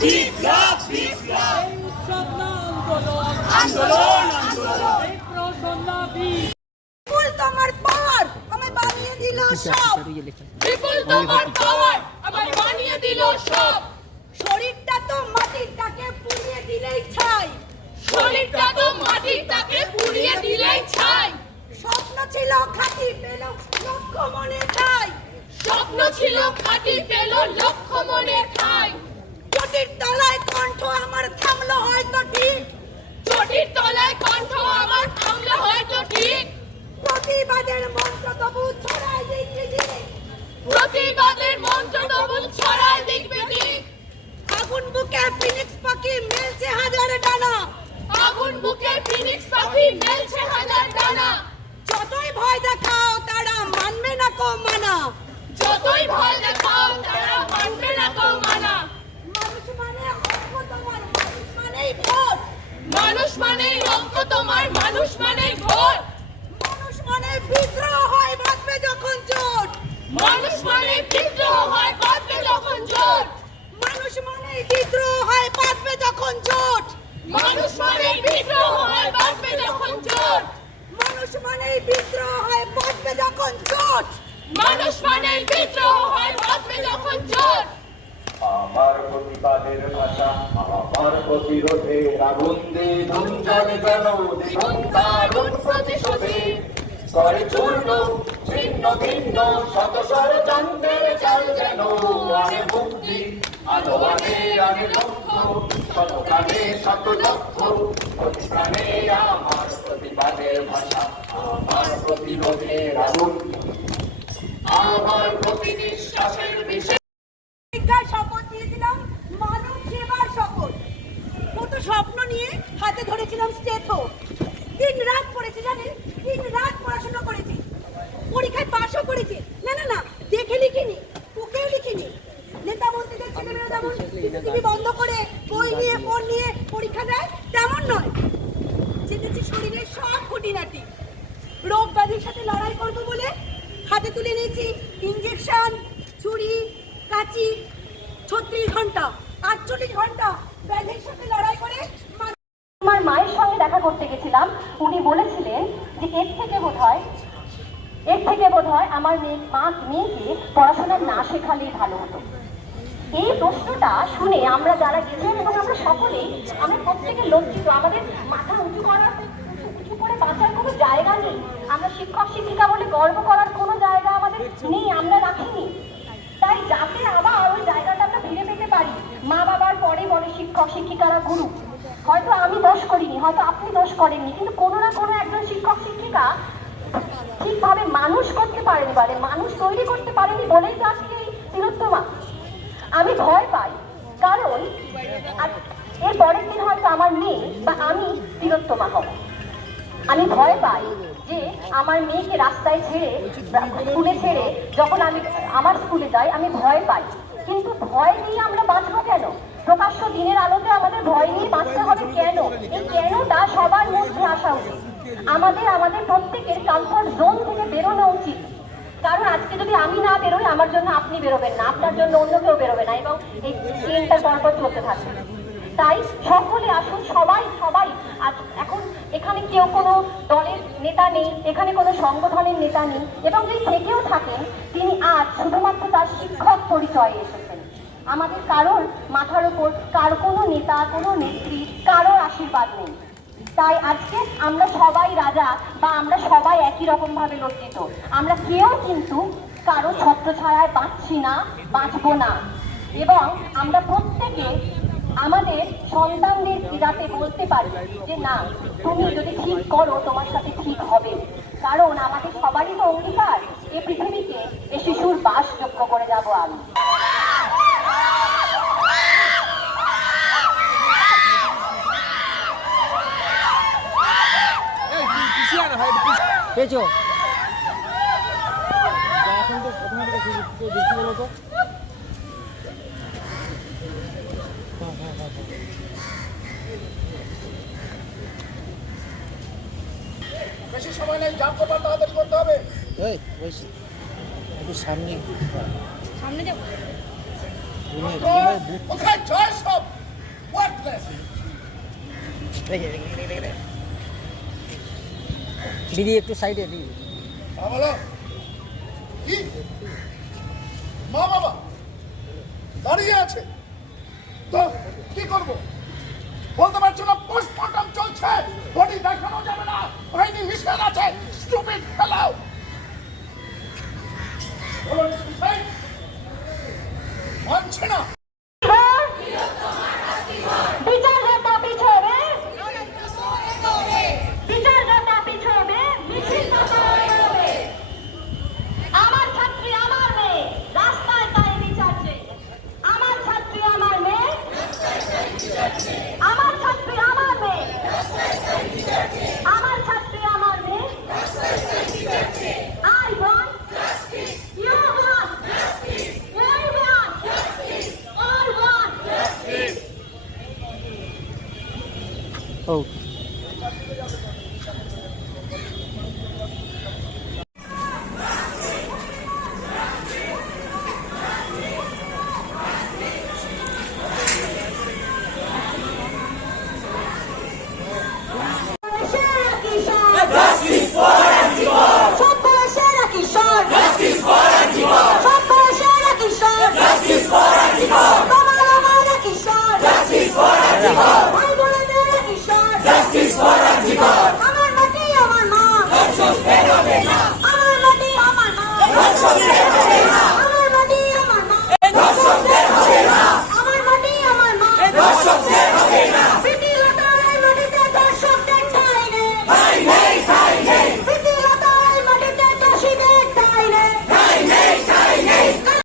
বিপ্লব বিপ্লব আন্দোলন বিপুল তোমার পাওয়ার আমায় বানিয়ে দিল সব। বিপুল তোমার পাওয়ার আমায় বানিয়ে দিল সব। শরীরটা তো মাটির তাকে পুড়িয়ে দিলেই ছাই। শরীরটা তো মাটির তাকে পুড়িয়ে দিলেই ছাই। স্বপ্ন ছিল খাঁটি পেল লক্ষ মনে ঠাই। স্বপ্ন ছিল খাঁটি পেল লক্ষ মনে ঠাই। চটির তলায় কণ্ঠ আমার থামলো হয়তো ঠিক। চটির তলায় কণ্ঠ আমার থামলো হয়তো ঠিক। প্রতিবাদের মন্ত্র তবু ছড়াই দিকে দিক। প্রতিবাদের মন্ত্র তবু ছড়ায় দিক দিক। আগুন বুকে ফিনিক্স পাখি মেলছে হাজার ডানা। আগুন বুকে ফিনিক্স পাখি মেলছে হাজার ডানা। যতই ভয় দেখাও তারা মানবে না কো মানা। যতই ভয় দেখাও তারা মানবে না কো মানা। মানুষ মানে অঙ্ক তোমার, মানুষ মানেই ভোট। মানুষ মানেই অঙ্ক তোমার, মানুষ মানেই ভোট। মানুষ মানে বিদ্রোহ হয় বাঁচবে যখন জোট। মানুষ মানে বিদ্রোহ হয় বাঁচবে যখন জোট। মানুষ মানে বিদ্রোহ হয় বাঁচবে যখন জোট। মানুষ মানে বিদ্রোহ হয় বাঁচবে যখন জোট। মানুষ মানে বিদ্রোহ হয় বাঁচবে যখন জোট। মানুষ মানে বিদ্রোহ হয় বাঁচবে যখন জোট। আমার প্রতিবাদের ভাষা, আমার প্রতিরোধে আগুন দিয়ে ঝঞ্ঝানে কেন দ্বিগুণ দারুণ প্রতিশোধে করে চূর্ণ ছিন্ন ভিন্ন শত ষড়যন্ত্রের চাল যেন আনে মুক্তি আলো আনে আনে লক্ষ্য শত প্রাণে শত লক্ষ্য প্রতি প্রাণে আমার প্রতিবাদের ভাষা, আমার প্রতিরোধের আগুন, আমার প্রতি নিঃশ্বাসের বিষে শিক্ষার শপথ দিয়েছিলাম, মানব সেবার শপথ। কত স্বপ্ন নিয়ে হাতে ধরেছিলাম স্টেথো। দিন রাত পড়েছি জানেন, দিন রাত পড়াশোনা করেছি, পরীক্ষায় পাশও করেছি। না না না, দেখে লিখিনি, ওকেও লিখিনি। নেতা মন্ত্রীদের ছেলেমেয়েরা যেমন টিভি বন্ধ করে বই নিয়ে ফোন নিয়ে পরীক্ষা দেয়, তেমন নয়। জেনেছি শরীরের সব খুঁটিনাটি। রোগ ব্যাধির সাথে লড়াই করবো বলে হাতে তুলে নিয়েছি ইঞ্জেকশন, ছুরি, কাঁচি। 36 ঘন্টা 48 ঘন্টা ব্যাধির সাথে লড়াই করে আমার মায়ের সঙ্গে দেখা করতে গেছিলাম। উনি বলেছিলেন যে এর থেকে বোধহয় আমার মেয়েকে পড়াশোনা না শেখালেই ভালো হতো। এই প্রশ্নটা শুনে আমরা যারা গেছিলাম এবং আমরা সকলেই, আমরা প্রত্যেকে লজ্জিত। আমাদের মাথা উঁচু করে বাঁচার কোনো জায়গা নেই। আমরা শিক্ষক শিক্ষিকা বলে গর্ব করার কোনো জায়গা আমাদের নেই, আমরা রাখিনি। তাই যাতে আবার ওই জায়গাটা আমরা ফিরে পেতে পারি, মা বাবার পরে বলে শিক্ষক শিক্ষিকারা গুরু। হয়তো আমি দোষ করিনি, হয়তো আপনি দোষ করেননি, কিন্তু কোনো না কোনো একজন শিক্ষক শিক্ষিকা ঠিকভাবে মানুষ করতে পারেনি, মানুষ তৈরি করতে পারেনি বলেই তো আজকে এই তিলোত্তমা। আমি ভয় পাই, কারণ এর পরের দিন হয়তো আমার মেয়ে বা আমি তিলোত্তমা হব। আমি ভয় পাই যে আমার মেয়েকে রাস্তায় ছেড়ে, স্কুলে ছেড়ে যখন আমি আমার স্কুলে যাই, আমি ভয় পাই। কিন্তু ভয় নিয়ে আমরা বাঁচবো কেন? প্রকাশ্য দিনের আলোতে আমাদের ভয় নিয়ে বাঁচতে হবে কেন? এই কেনটা সবার মধ্যে আসা উচিত। আমাদের প্রত্যেকের কমফর্ট জোন থেকে বেরোনো উচিত। কারণ আজকে যদি আমি না বেরোই, আমার জন্য আপনি বেরোবেন না, আপনার জন্য অন্য কেউ বেরোবে না, এবং এই ট্রেনটার পরপর চলতে থাকবে। তাই সকলে আসুন, সবাই আজ এখন এখানে কেউ কোনো দলের নেতা নেই, এখানে কোনো সংগঠনের নেতা নেই, এবং যদি থেকেও থাকেন তিনি আজ শুধুমাত্র তার শিক্ষক পরিচয়ে এসেছেন। আমাদের কারোর মাথার ওপর কার কোনো নেতা, কোনো নেত্রী, কারোর আশীর্বাদ নেই। তাই আজকে আমরা সবাই রাজা, বা আমরা সবাই একই রকম ভাবে লজ্জিত। আমরা কেউ কিন্তু কারো ছত্রছায়ায় বাঁচছি না, বাঁচবো না। এবং আমরা প্রত্যেকে আমাদের সন্তানদের যাতে বলতে পারি যে না, তুমি যদি ঠিক করো তোমার সাথে ঠিক হবে। কারণ আমাদের সবারই তো অঙ্গীকার, এই পৃথিবীকে এ শিশুর বাসযোগ্য করে যাব আমি। পেয়েছো এখন তো প্রথমে দেখতে বলো তো। বেশি সময় নেই, জাম করবার তাড়াতাড়ি করতে হবে। এই একটু সামনে সামনে যাবো। কোথায় যায় সব ওয়ার্থলেস। দিদি একটু সাইডে দিদি। বলো কি মা বাবা দাঁড়িয়ে আছে তো কি করবো বলতে পারছো না? পোস্টমর্টম চলছে, বডি দেখানো যাবে না, ব্রেইনে হিসেব আছে। স্টুপিড ফেলাও মানছে না।